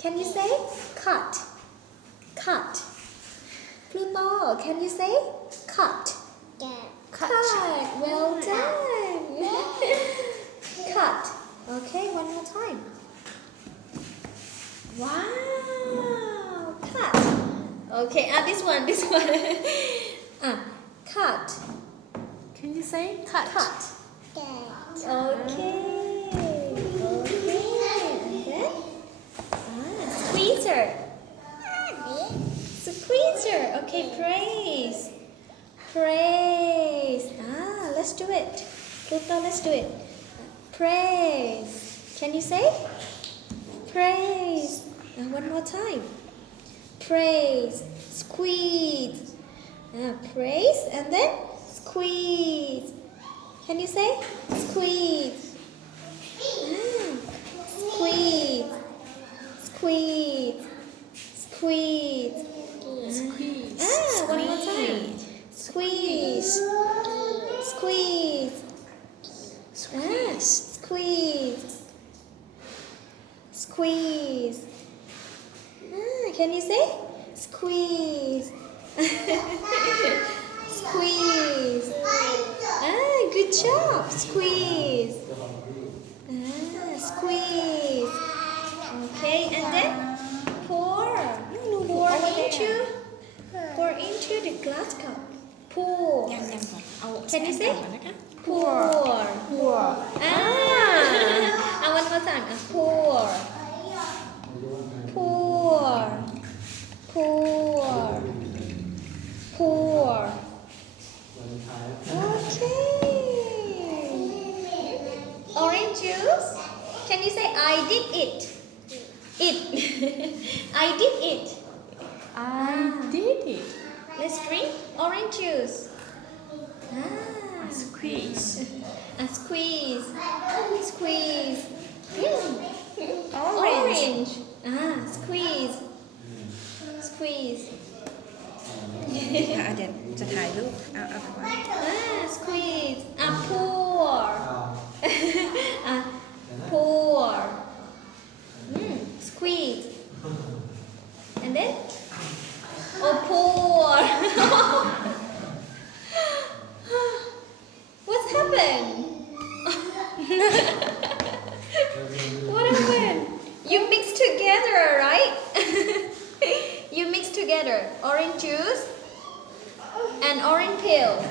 Can you say cut? Cut. Pluto, can you say cut? Cut. Well done. Cut. Okay, one more time. Wow. Cut. Okay, this one. Cut. Can you say cut? Cut. Okay. And then squeezer. Squeezer. Okay, praise. Praise. Let's do it. Pluto, let's do it. Praise. Can you say? Praise. One more time. Praise. Squeeze. Praise and then squeeze. Can you say? Squeeze. Squeeze. Squeeze. Squeeze. One more time. Squeeze. Squeeze. Squeeze. Squeeze. Can you say? Squeeze. Squeeze. Good job. Squeeze. Squeeze. Okay, and then pour into the glass cup. Pour. ยังก่อนเอา Can you say? ก่อนนะคะ Pour. One more time. Pour. Pour. Pour. Pour. Okay. Orange juice. Can you say I did it? It. I did it. I did it Let's drink orange juice. squeeze Squeeze. Squeeze. Orange. Squeeze. Squeeze. เดี๋ยวจะถ่ายรูปเอาไปไว้ Squeeze. Pour. Pour. Squeeze. And then pour. What's happened? What happened? You mix together, right? You mix together orange juice and orange peel.